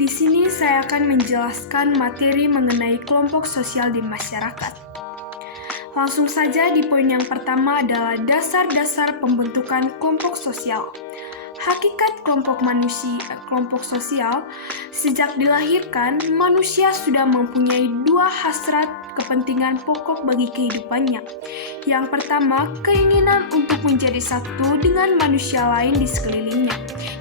Di sini saya akan menjelaskan materi mengenai kelompok sosial di masyarakat. Langsung saja di poin yang pertama adalah dasar-dasar pembentukan kelompok sosial. Hakikat kelompok sosial, sejak dilahirkan, manusia sudah mempunyai dua hasrat kepentingan pokok bagi kehidupannya. Yang pertama, keinginan untuk menjadi satu dengan manusia lain di sekelilingnya.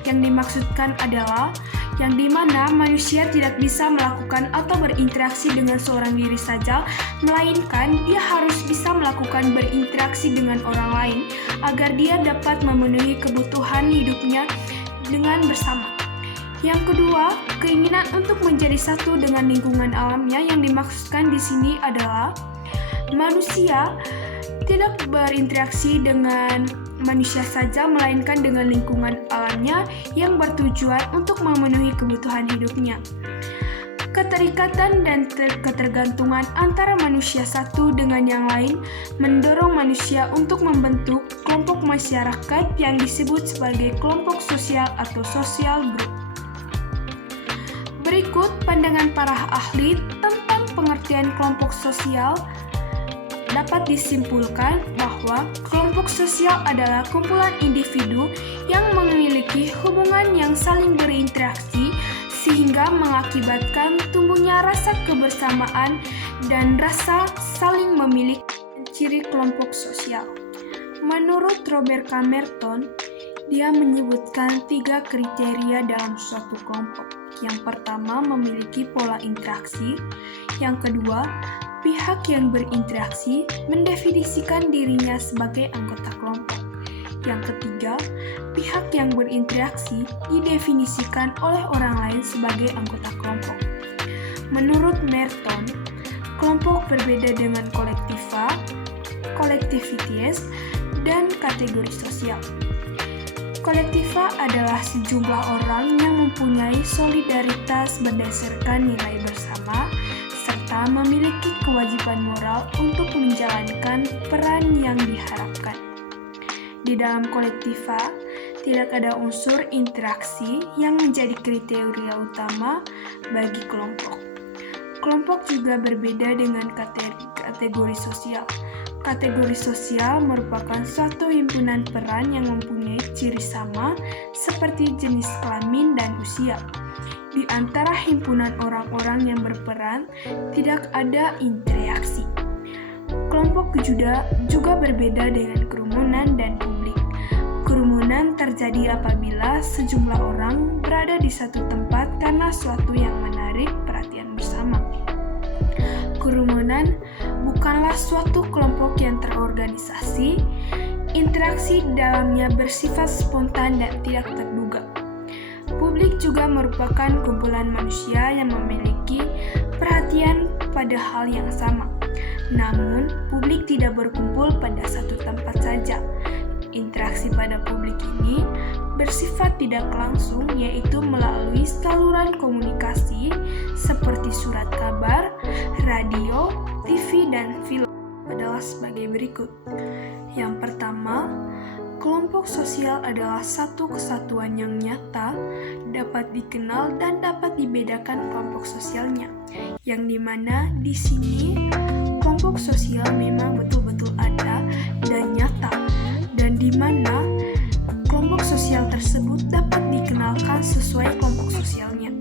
Yang dimaksudkan adalah yang dimana manusia tidak bisa melakukan atau berinteraksi dengan seorang diri saja, melainkan dia harus bisa melakukan berinteraksi dengan orang lain agar dia dapat memenuhi kebutuhan hidupnya dengan bersama. Yang kedua, keinginan untuk menjadi satu dengan lingkungan alamnya. Yang dimaksudkan di sini adalah manusia tidak berinteraksi dengan manusia saja, melainkan dengan lingkungan alamnya yang bertujuan untuk memenuhi kebutuhan hidupnya. Keterikatan dan ketergantungan antara manusia satu dengan yang lain mendorong manusia untuk membentuk kelompok masyarakat yang disebut sebagai kelompok sosial atau social group. Berikut pandangan para ahli tentang pengertian kelompok sosial. Dapat disimpulkan bahwa kelompok sosial adalah kumpulan individu yang memiliki hubungan yang saling berinteraksi sehingga mengakibatkan tumbuhnya rasa kebersamaan dan rasa saling memiliki ciri kelompok sosial. Menurut Robert Camerton, dia menyebutkan 3 kriteria dalam suatu kelompok. Yang pertama, memiliki pola interaksi. Yang kedua, pihak yang berinteraksi mendefinisikan dirinya sebagai anggota kelompok. Yang ketiga, pihak yang berinteraksi didefinisikan oleh orang lain sebagai anggota kelompok. Menurut Merton, kelompok berbeda dengan kolektivitas, dan kategori sosial. Kolektiva adalah sejumlah orang yang mempunyai solidaritas berdasarkan nilai bersama, serta memiliki kewajiban moral untuk menjalankan peran yang diharapkan. Di dalam kolektiva, tidak ada unsur interaksi yang menjadi kriteria utama bagi kelompok. Kelompok juga berbeda dengan kategori sosial. Kategori sosial merupakan suatu himpunan peran yang mempunyai ciri sama seperti jenis kelamin dan usia. Di antara himpunan orang-orang yang berperan, tidak ada interaksi. Kelompok juga berbeda dengan kerumunan dan publik. Kerumunan terjadi apabila sejumlah orang berada di satu tempat karena suatu yang menarik perhatian bersama. Kerumunan bukanlah suatu kelompok yang terorganisasi. Interaksi di dalamnya bersifat spontan dan tidak terduga. Publik juga merupakan kumpulan manusia yang memiliki perhatian pada hal yang sama. Namun, publik tidak berkumpul pada satu tempat saja. Interaksi pada publik ini bersifat tidak langsung, yaitu melalui saluran komunikasi seperti surat kabar, radio, TV, dan film. Adalah sebagai berikut. Yang pertama, kelompok sosial adalah satu kesatuan yang nyata, dapat dikenal dan dapat dibedakan kelompok sosialnya. Yang dimana di sini kelompok sosial memang betul-betul ada dan nyata, dan dimana kelompok sosial tersebut dapat dikenalkan sesuai kelompok sosialnya.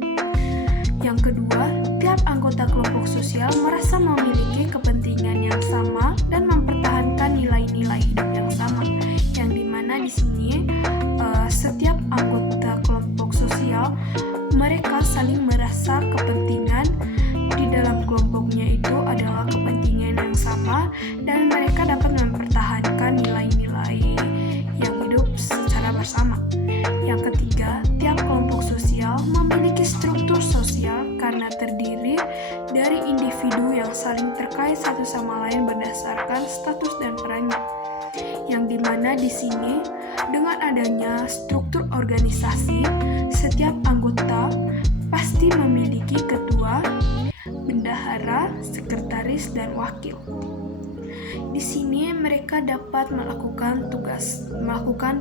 Yang kedua, tiap anggota kelompok sosial merasa memiliki kepentingan yang sama dan mempertahankan nilai-nilai hidup yang sama. Yang dimana di sini setiap anggota kelompok sosial mereka saling merasa kepentingan di dalam kelompoknya itu adalah kepentingan yang sama dan mereka dapat mempertahankan nilai-nilai yang hidup secara bersama. Yang ketiga, tiap kelompok sosial memiliki struktur sosial karena terdiri dari individu yang saling terkait satu sama lain berdasarkan status dan perannya. Yang dimana di sini dengan adanya struktur organisasi, setiap anggota pasti memiliki ketua, bendahara, sekretaris, dan wakil. Di sini mereka dapat melakukan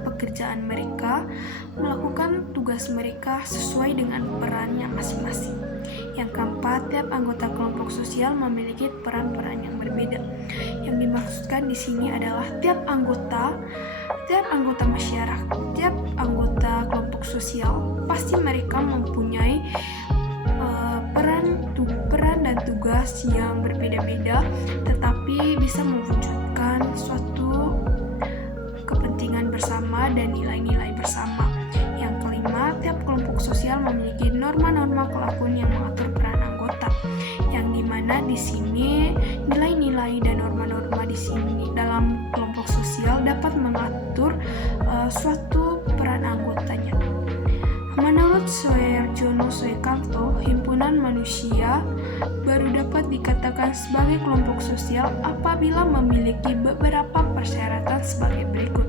pekerjaan mereka, melakukan tugas mereka sesuai dengan perannya masing-masing. Yang keempat, tiap anggota kelompok sosial memiliki peran-peran yang berbeda. Yang dimaksudkan di sini adalah tiap anggota masyarakat, tiap anggota kelompok sosial pasti mereka mempunyai peran dan tugas yang berbeda-beda, tetapi bisa mewujudkan suatu kepentingan bersama dan nilai-nilai bersama. Yang kelima, tiap kelompok sosial memiliki norma-norma kelakuan yang mengatur peran anggota, yang dimana di sini nilai-nilai dan norma-norma di sini dalam kelompok sosial dapat mengatur suatu peran anggotanya. Menurut Soeharjono Soekanto, himpunan manusia baru dapat dikatakan sebagai kelompok sosial apabila memiliki beberapa persyaratan sebagai berikut.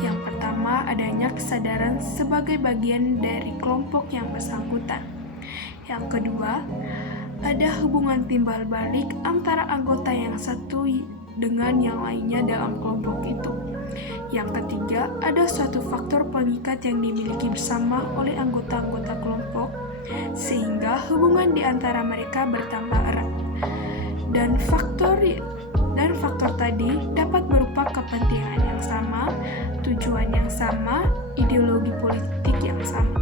Yang pertama, adanya kesadaran sebagai bagian dari kelompok yang bersangkutan. Yang kedua, ada hubungan timbal balik antara anggota yang satu dengan yang lainnya dalam kelompok itu. Yang ketiga, ada suatu faktor pengikat yang dimiliki bersama oleh anggota-anggota kelompok, sehingga hubungan di antara mereka bertambah erat. Dan faktor tadi dapat berupa kepentingan yang sama, tujuan yang sama, ideologi politik yang sama.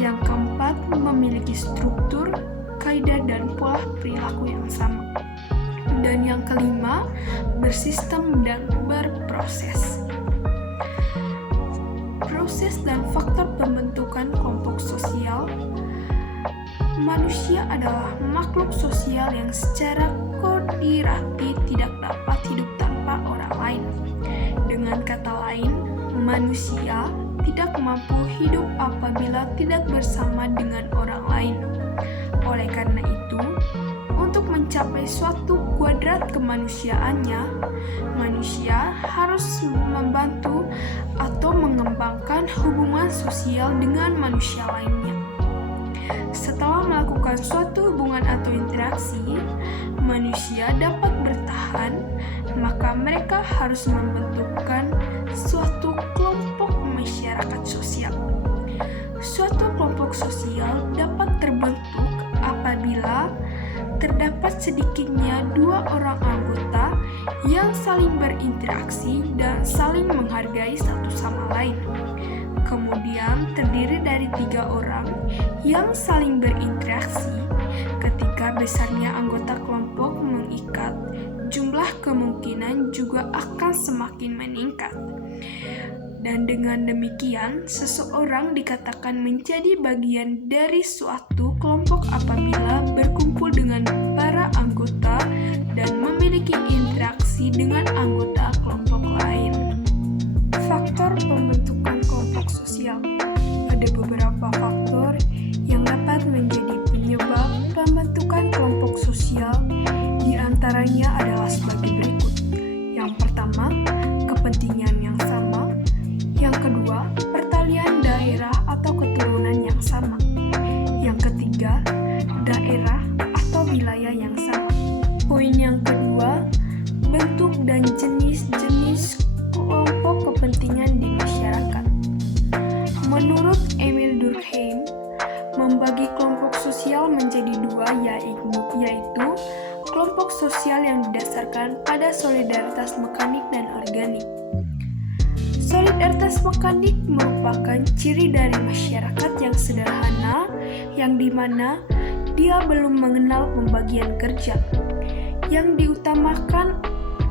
Yang keempat, memiliki struktur, kaidah dan pola perilaku yang sama. Dan yang kelima, bersistem dan berproses. Proses dan faktor pembentukan kelompok sosial. Manusia adalah makhluk sosial yang secara kodrati tidak dapat hidup tanpa orang lain. Dengan kata lain, manusia tidak mampu hidup apabila tidak bersama dengan orang lain. Oleh karena itu, untuk mencapai suatu kuadrat kemanusiaannya, manusia harus membantu atau mengembangkan hubungan sosial dengan manusia lainnya. Setelah melakukan suatu hubungan atau interaksi, manusia dapat bertahan, maka mereka harus membentukkan suatu kelompok masyarakat sosial. Suatu kelompok sosial dapat terbentuk apabila terdapat sedikitnya 2 orang anggota yang saling berinteraksi dan saling menghargai satu sama lain. Kemudian terdiri dari 3 orang yang saling berinteraksi. Ketika besarnya anggota kelompok mengikat, jumlah kemungkinan juga akan semakin meningkat. Dan dengan demikian, seseorang dikatakan menjadi bagian dari suatu kelompok apabila berkumpul dengan para anggota dan memiliki interaksi dengan anggota kelompok lain. Faktor pembentukan kelompok sosial. Ada beberapa faktor yang dapat menjadi penyebab pembentukan kelompok sosial, di antaranya adalah sebagai berikut. Yang pertama, kepentingan yang sama. Yang kedua, pertalian daerah atau keturunan yang sama. Yang ketiga, daerah atau wilayah yang sama. Poin yang kedua, bentuk dan jenis-jenis kelompok kepentingan di masyarakat. Menurut Emil Durkheim, membagi kelompok sosial menjadi 2, yaitu kelompok sosial yang didasarkan pada solidaritas mekanik dan organik. Solidaritas mekanik merupakan ciri dari masyarakat yang sederhana, yang dimana dia belum mengenal pembagian kerja. Yang diutamakan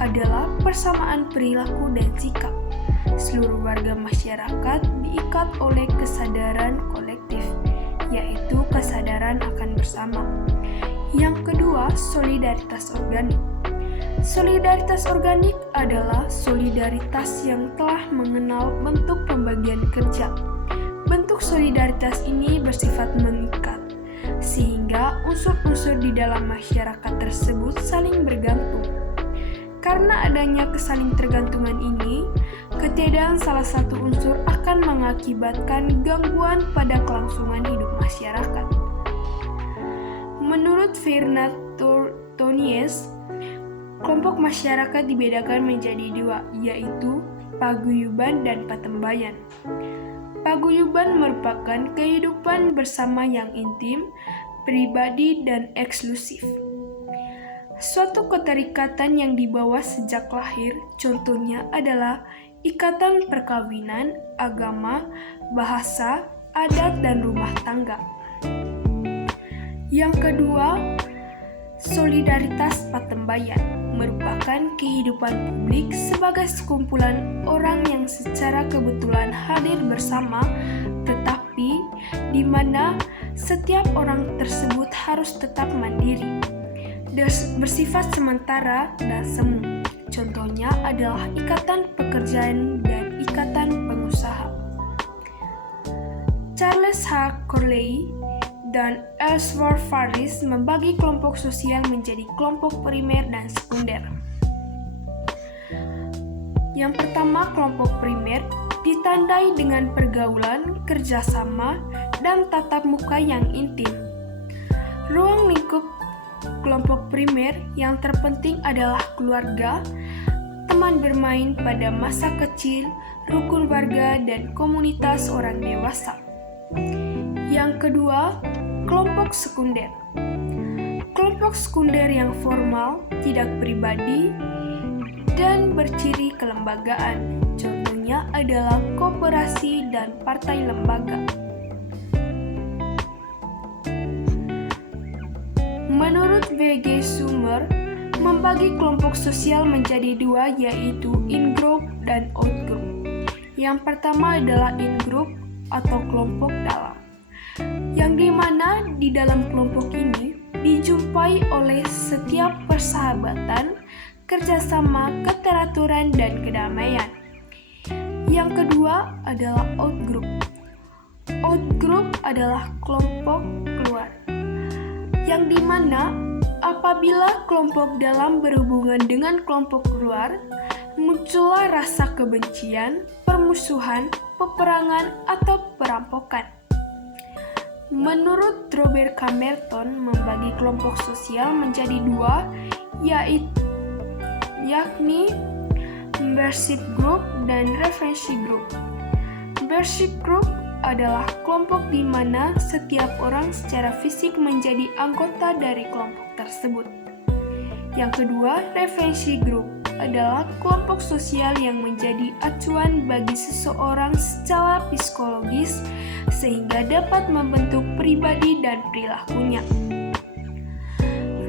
adalah persamaan perilaku dan sikap. Seluruh warga masyarakat diikat oleh kesadaran kolektif, yaitu kesadaran akan bersama. Yang kedua, solidaritas organik. Solidaritas organik adalah solidaritas yang telah mengenal bentuk pembagian kerja. Bentuk solidaritas ini bersifat mengikat, sehingga unsur-unsur di dalam masyarakat tersebut saling bergantung. Karena adanya kesaling tergantungan ini, ketiadaan salah satu unsur akan mengakibatkan gangguan pada kelangsungan hidup masyarakat. Menurut Fernand Tonies, Kelompok masyarakat dibedakan menjadi dua, yaitu paguyuban dan patembayan. Paguyuban merupakan kehidupan bersama yang intim, pribadi, dan eksklusif. Suatu keterikatan yang dibawa sejak lahir, contohnya adalah ikatan perkawinan, agama, bahasa, adat, dan rumah tangga. Yang kedua, solidaritas patembayan merupakan kehidupan publik sebagai sekumpulan orang yang secara kebetulan hadir bersama, tetapi di mana setiap orang tersebut harus tetap mandiri, bersifat sementara dan semu. Contohnya adalah ikatan pekerjaan dan ikatan pengusaha. Charles H. Corley dan Ellsworth Faris membagi kelompok sosial menjadi kelompok primer dan sekunder. Yang pertama, kelompok primer ditandai dengan pergaulan, kerjasama, dan tatap muka yang intim. Ruang lingkup kelompok primer yang terpenting adalah keluarga, teman bermain pada masa kecil, rukun warga, dan komunitas orang dewasa. Yang kedua, kelompok sekunder. Kelompok sekunder yang formal, tidak pribadi, dan berciri kelembagaan. Contohnya adalah koperasi dan partai lembaga. Menurut V.G. Sumer, membagi kelompok sosial menjadi dua, yaitu in-group dan out-group. Yang pertama adalah in-group atau kelompok dalam, yang dimana di dalam kelompok ini dijumpai oleh setiap persahabatan, kerjasama, keteraturan, dan kedamaian. Yang kedua adalah out-group. Out-group adalah kelompok keluar, yang dimana apabila kelompok dalam berhubungan dengan kelompok luar, muncullah rasa kebencian, permusuhan, peperangan, atau perampokan. Menurut Robert K. Merton, membagi kelompok sosial menjadi dua, yakni membership group dan reference group. Membership group adalah kelompok di mana setiap orang secara fisik menjadi anggota dari kelompok tersebut. Yang kedua, reference group adalah kelompok sosial yang menjadi acuan bagi seseorang secara psikologis sehingga dapat membentuk pribadi dan perilakunya.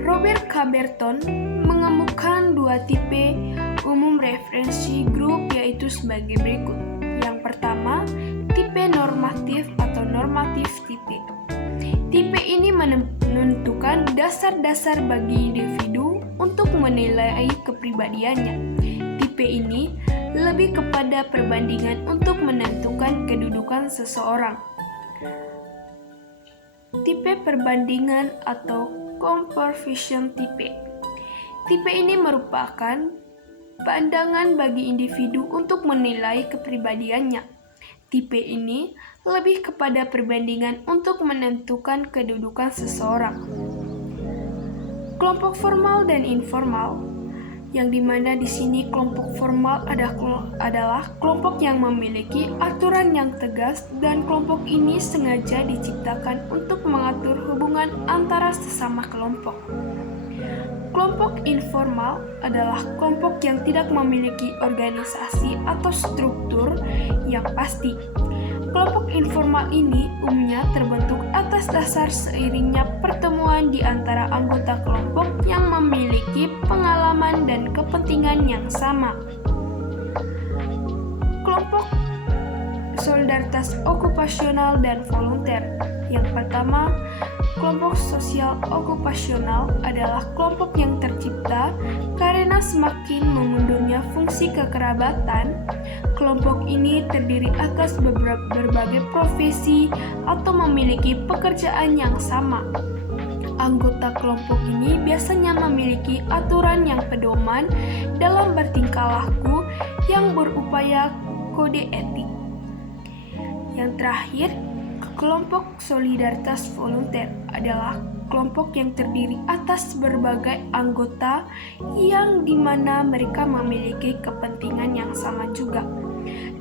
Robert K. Burton mengemukakan dua tipe umum referensi grup, yaitu sebagai berikut. Yang pertama, tipe normatif atau normatif tipe. Tipe ini menentukan dasar-dasar bagi individu untuk menilai kepribadiannya. Tipe ini lebih kepada perbandingan untuk menentukan kedudukan seseorang. Tipe perbandingan atau comparison tipe. Tipe ini merupakan pandangan bagi individu untuk menilai kepribadiannya. Tipe ini lebih kepada perbandingan untuk menentukan kedudukan seseorang. Kelompok formal dan informal, yang dimana di sini kelompok formal adalah kelompok yang memiliki aturan yang tegas dan kelompok ini sengaja diciptakan untuk mengatur hubungan antara sesama kelompok. Kelompok informal adalah kelompok yang tidak memiliki organisasi atau struktur yang pasti. Kelompok informal ini umumnya terbentuk atas dasar seiringnya pertemuan di antara anggota kelompok yang memiliki pengalaman dan kepentingan yang sama. Kelompok solidaritas okupasional dan volunteer. Yang pertama, kelompok sosial okupasional adalah kelompok yang tercipta karena semakin memundurnya fungsi kekerabatan. Kelompok ini terdiri atas berbagai profesi atau memiliki pekerjaan yang sama. Anggota kelompok ini biasanya memiliki aturan yang pedoman dalam bertingkah laku yang berupaya kode etik. Yang terakhir, kelompok solidaritas volunteer adalah kelompok yang terdiri atas berbagai anggota yang dimana mereka memiliki kepentingan yang sama juga.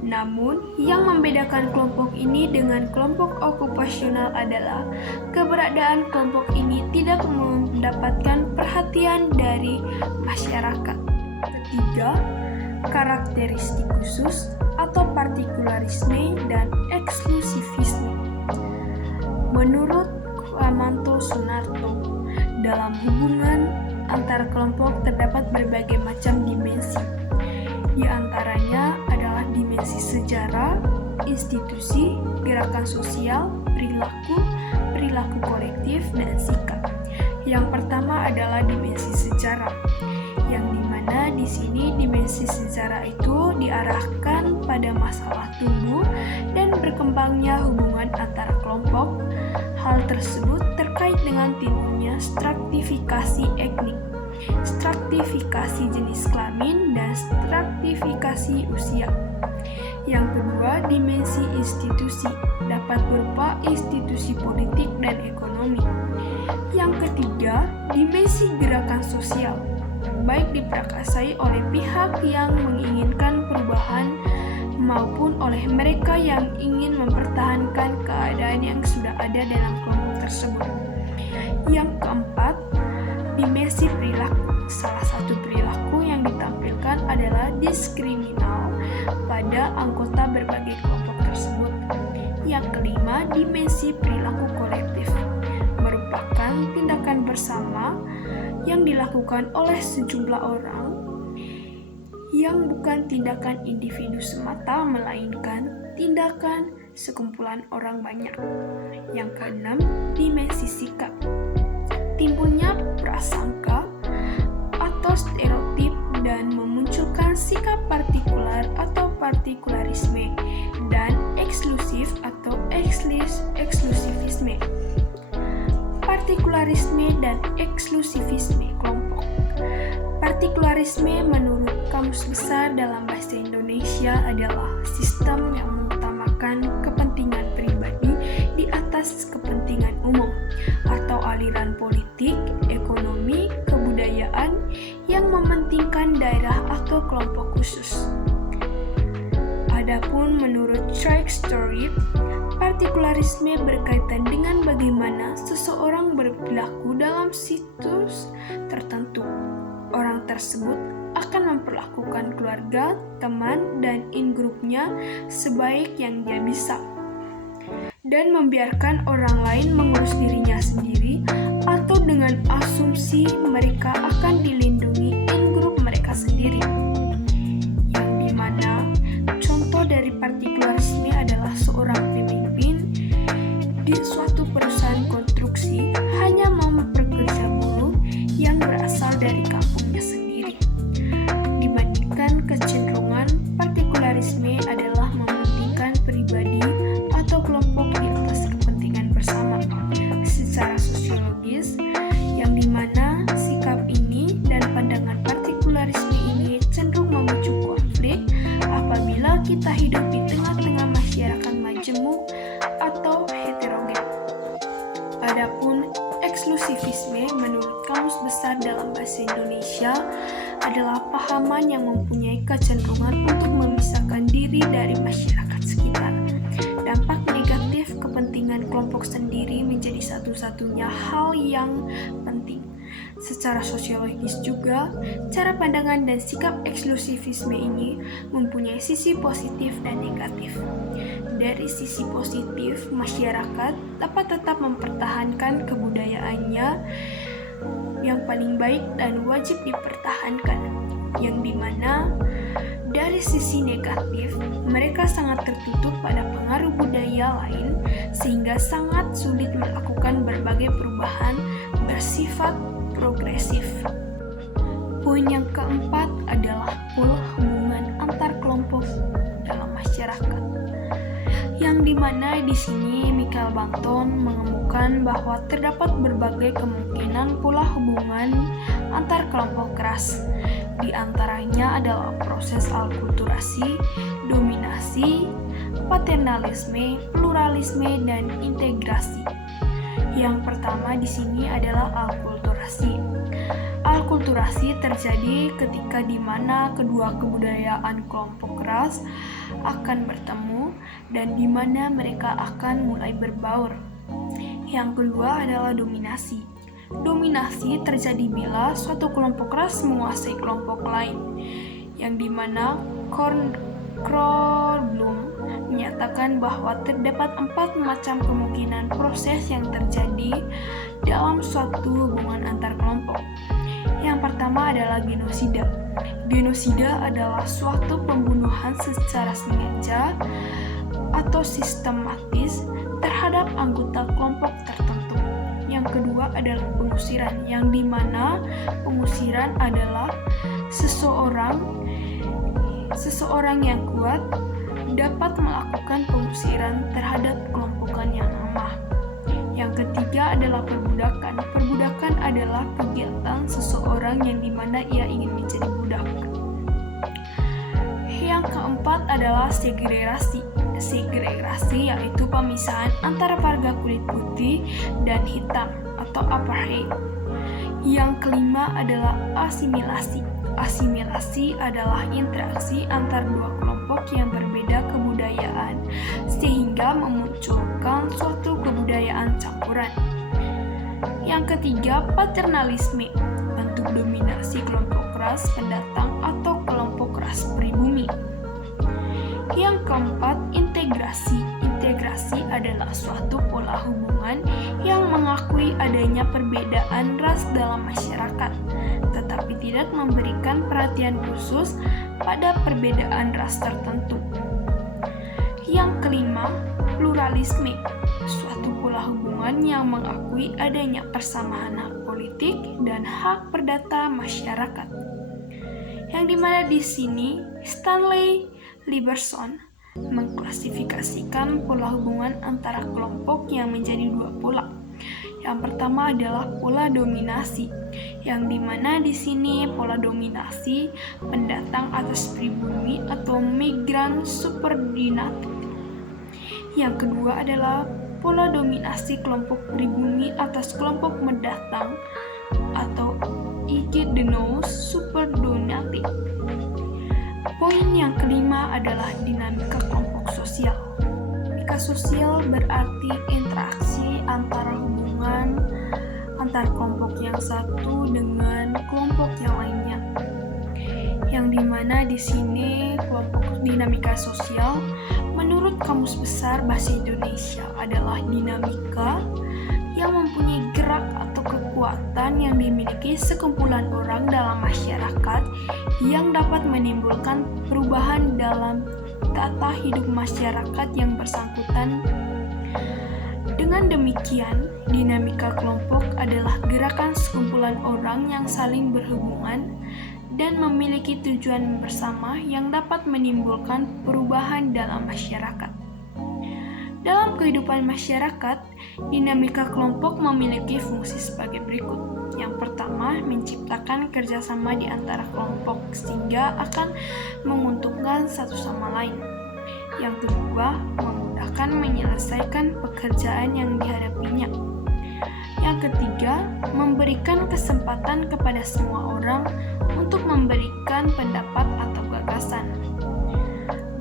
Namun, yang membedakan kelompok ini dengan kelompok okupasional adalah keberadaan kelompok ini tidak mendapatkan perhatian dari masyarakat. Ketiga, karakteristik khusus atau partikularisme dan eksklusivisme. Menurut Kwamanto Sunarto, dalam hubungan antar kelompok terdapat berbagai macam dimensi. Di antaranya adalah dimensi sejarah, institusi, gerakan sosial, perilaku kolektif, dan sikap. Yang pertama adalah dimensi sejarah, yang dimana di sini dimensi sejarah itu diarahkan pada masalah tumbuh dan berkembangnya hubungan antar kelompok. Hal tersebut terkait dengan timbulnya stratifikasi etnik, stratifikasi jenis kelamin, dan stratifikasi usia. Yang kedua, dimensi institusi dapat berupa institusi politik dan ekonomi. Yang ketiga, dimensi gerakan sosial, baik diprakarsai oleh pihak yang menginginkan perubahan maupun oleh mereka yang ingin mempertahankan keadaan yang sudah ada dalam kelompok tersebut. Yang keempat, dimensi perilaku. Salah satu perilaku yang ditampilkan adalah diskriminal pada anggota berbagai kelompok tersebut. Yang kelima, dimensi perilaku kolektif merupakan tindakan bersama yang dilakukan oleh sejumlah orang yang bukan tindakan individu semata, melainkan tindakan sekumpulan orang banyak. Yang keenam, dimensi sikap. Timbulnya prasangka atau stereotip dan memunculkan sikap partikular atau partikularisme dan eksklusif atau eksklusivisme. Partikularisme dan eksklusivisme kelompok. Partikularisme menurut Kamus Besar dalam Bahasa Indonesia adalah sistem yang mengutamakan kepentingan pribadi di atas kepentingan umum atau aliran politik, ekonomi, kebudayaan yang mementingkan daerah atau kelompok khusus. Adapun menurut Trajektory, partikularisme berkaitan dengan bagaimana seseorang berperilaku dalam situs tertentu. Orang tersebut akan memperlakukan keluarga, teman, dan in-grupnya sebaik yang dia bisa, dan membiarkan orang lain mengurus dirinya sendiri atau dengan asumsi mereka akan dilindungi in-grup mereka sendiri. Yang dimana contoh dari partikularisme adalah seorang pemimpin di suatu perusahaan konstruksi hanya mau mempekerja buruh yang berasal dari kampungnya sendiri. Dibandingkan kecenderungan partikularisme adalah mementingkan pribadi atau kelompok di atas kepentingan bersama. Secara sosiologis, yang dimana sikap ini dan pandangan partikularisme ini cenderung memicu konflik apabila kita hidup di tengah-tengah masyarakat majemuk atau heterogen. Adapun eksklusivisme menurut Kamus Besar dalam Bahasa Indonesia adalah pahaman yang mempunyai kecenderungan untuk memisahkan diri dari masyarakat sekitar. Dampak negatif kepentingan kelompok sendiri menjadi satu-satunya hal yang penting. Secara sosiologis juga, cara pandangan dan sikap eksklusivisme ini mempunyai sisi positif dan negatif. Dari sisi positif, masyarakat dapat tetap mempertahankan kebudayaannya yang paling baik dan wajib dipertahankan, yang dimana dari sisi negatif, mereka sangat tertutup pada pengaruh budaya lain sehingga sangat sulit melakukan berbagai perubahan bersifat progresif. Poin yang keempat adalah pola hubungan antar kelompok dalam masyarakat, yang dimana di sini Michael Banton mengemukakan bahwa terdapat berbagai kemungkinan pola hubungan antar kelompok keras. Di antaranya adalah proses alkulturasi, dominasi, paternalisme, pluralisme, dan integrasi. Yang pertama di sini adalah alkulturasi. Alkulturasi terjadi ketika di mana kedua kebudayaan kelompok ras akan bertemu dan di mana mereka akan mulai berbaur. Yang kedua adalah dominasi. Dominasi terjadi bila suatu kelompok ras menguasai kelompok lain, yang di mana Bloom menyatakan bahwa terdapat 4 macam kemungkinan proses yang terjadi dalam suatu hubungan antar kelompok. Yang pertama adalah genosida. Genosida adalah suatu pembunuhan secara sengaja atau sistematis terhadap anggota kelompok tertentu. Yang kedua adalah pengusiran, yang di mana pengusiran adalah seseorang yang kuat dapat melakukan pengusiran terhadap kelompokan yang lemah. Yang ketiga adalah perbudakan. Perbudakan adalah kegiatan seseorang yang dimana ia ingin menjadi budak. Yang keempat adalah segregasi. Segregasi yaitu pemisahan antara warga kulit putih dan hitam atau apartheid. Yang kelima adalah asimilasi. Asimilasi adalah interaksi antar dua kelompok yang berbeda kebudayaan sehingga memunculkan suatu kebudayaan campuran. Yang ketiga, paternalisme, bentuk dominasi kelompok ras pendatang atau kelompok ras pribumi. Yang keempat, integrasi. Integrasi adalah suatu pola hubungan yang mengakui adanya perbedaan ras dalam masyarakat, tetapi tidak memberikan perhatian khusus pada perbedaan ras tertentu. Yang kelima, pluralisme, suatu pola hubungan yang mengakui adanya persamaan hak politik dan hak perdata masyarakat. Yang dimana di sini Stanley Lieberson mengklasifikasikan pola hubungan antara kelompok yang menjadi dua pola. Yang pertama adalah pola dominasi, yang dimana di sini pola dominasi pendatang atas pribumi atau migran subordinatif. Yang kedua adalah pola dominasi kelompok pribumi atas kelompok mendatang atau indigenous subordinatif. Poin yang kelima adalah dinamika kelompok sosial. Dinamika sosial berarti interaksi antara hubungan antar kelompok yang satu dengan kelompok yang lainnya. Yang dimana di sini kelompok dinamika sosial menurut Kamus Besar Bahasa Indonesia adalah dinamika yang mempunyai gerak atau kekuatan yang dimiliki sekumpulan orang dalam masyarakat yang dapat menimbulkan perubahan dalam tata hidup masyarakat yang bersangkutan. Dengan demikian, dinamika kelompok adalah gerakan sekumpulan orang yang saling berhubungan dan memiliki tujuan bersama yang dapat menimbulkan perubahan dalam masyarakat. Dalam kehidupan masyarakat, dinamika kelompok memiliki fungsi sebagai berikut. Yang pertama, menciptakan kerjasama di antara kelompok sehingga akan menguntungkan satu sama lain. Yang kedua, memudahkan menyelesaikan pekerjaan yang dihadapinya. Yang ketiga, memberikan kesempatan kepada semua orang untuk memberikan pendapat atau gagasan.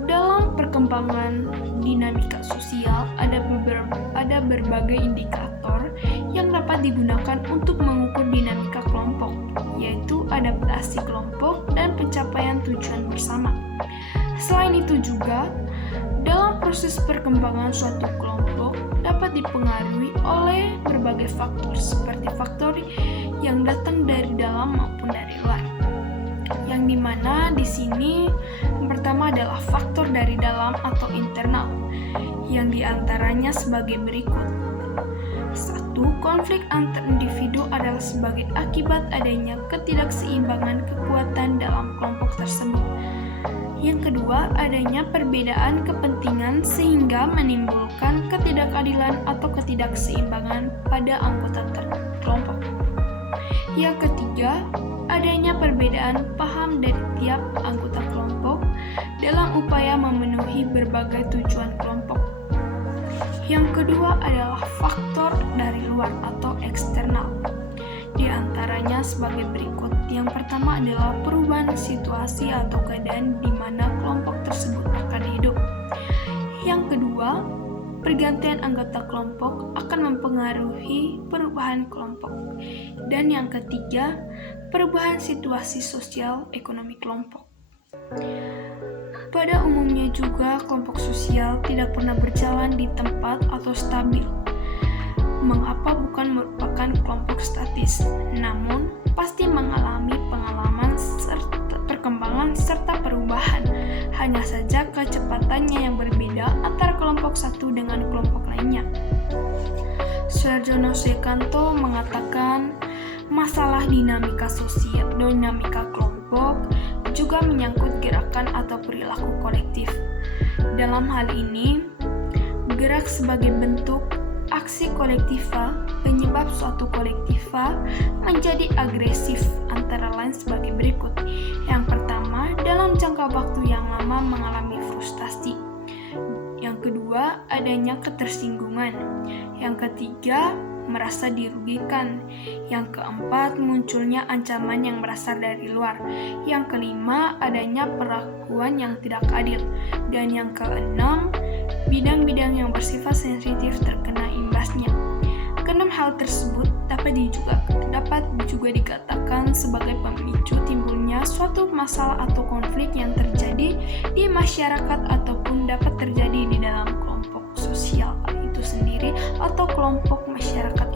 Dalam perkembangan dinamika sosial, ada berbagai indikator yang dapat digunakan untuk mengukur dinamika kelompok, yaitu adaptasi kelompok dan pencapaian tujuan bersama. Selain itu juga, dalam proses perkembangan suatu kelompok dapat dipengaruhi oleh berbagai faktor, seperti faktor yang datang dari dalam maupun dari luar. Yang dimana di sini yang pertama adalah faktor dari dalam atau internal, yang diantaranya sebagai berikut. 1. Konflik antar individu adalah sebagai akibat adanya ketidakseimbangan kekuatan dalam kelompok tersebut. Yang kedua, adanya perbedaan kepentingan sehingga menimbulkan ketidakadilan atau ketidakseimbangan pada anggota kelompok. Yang ketiga, adanya perbedaan paham dari tiap anggota kelompok dalam upaya memenuhi berbagai tujuan kelompok. Yang kedua adalah faktor dari luar atau eksternal. Di antaranya sebagai berikut. Yang pertama adalah perubahan situasi atau keadaan di mana kelompok tersebut akan hidup. Yang kedua, pergantian anggota kelompok akan mempengaruhi perubahan kelompok. Dan yang ketiga, perubahan situasi sosial ekonomi kelompok. Pada umumnya juga kelompok sosial tidak pernah berjalan di tempat atau stabil. Mengapa bukan merupakan kelompok statis, namun pasti mengalami perkembangan serta perubahan. Hanya saja kecepatannya yang berbeda antara kelompok satu dengan kelompok lainnya. Sarjono Sukanto mengatakan masalah dinamika sosial, dinamika kelompok juga menyangkut gerakan atau perilaku kolektif. Dalam hal ini, gerak sebagai bentuk aksi kolektiva penyebab suatu kolektiva menjadi agresif antara lain sebagai berikut. Yang pertama, dalam jangka waktu yang lama mengalami frustasi. Yang kedua, adanya ketersinggungan. Yang ketiga, merasa dirugikan. Yang keempat, munculnya ancaman yang berasal dari luar. Yang kelima, adanya perlakuan yang tidak adil. Dan yang keenam, bidang-bidang yang bersifat sensitif terkena imbasnya. Keenam hal tersebut dapat juga dikatakan sebagai pemicu timbulnya suatu masalah atau konflik yang terjadi di masyarakat ataupun dapat terjadi di dalam kelompok sosial itu sendiri atau kelompok masyarakat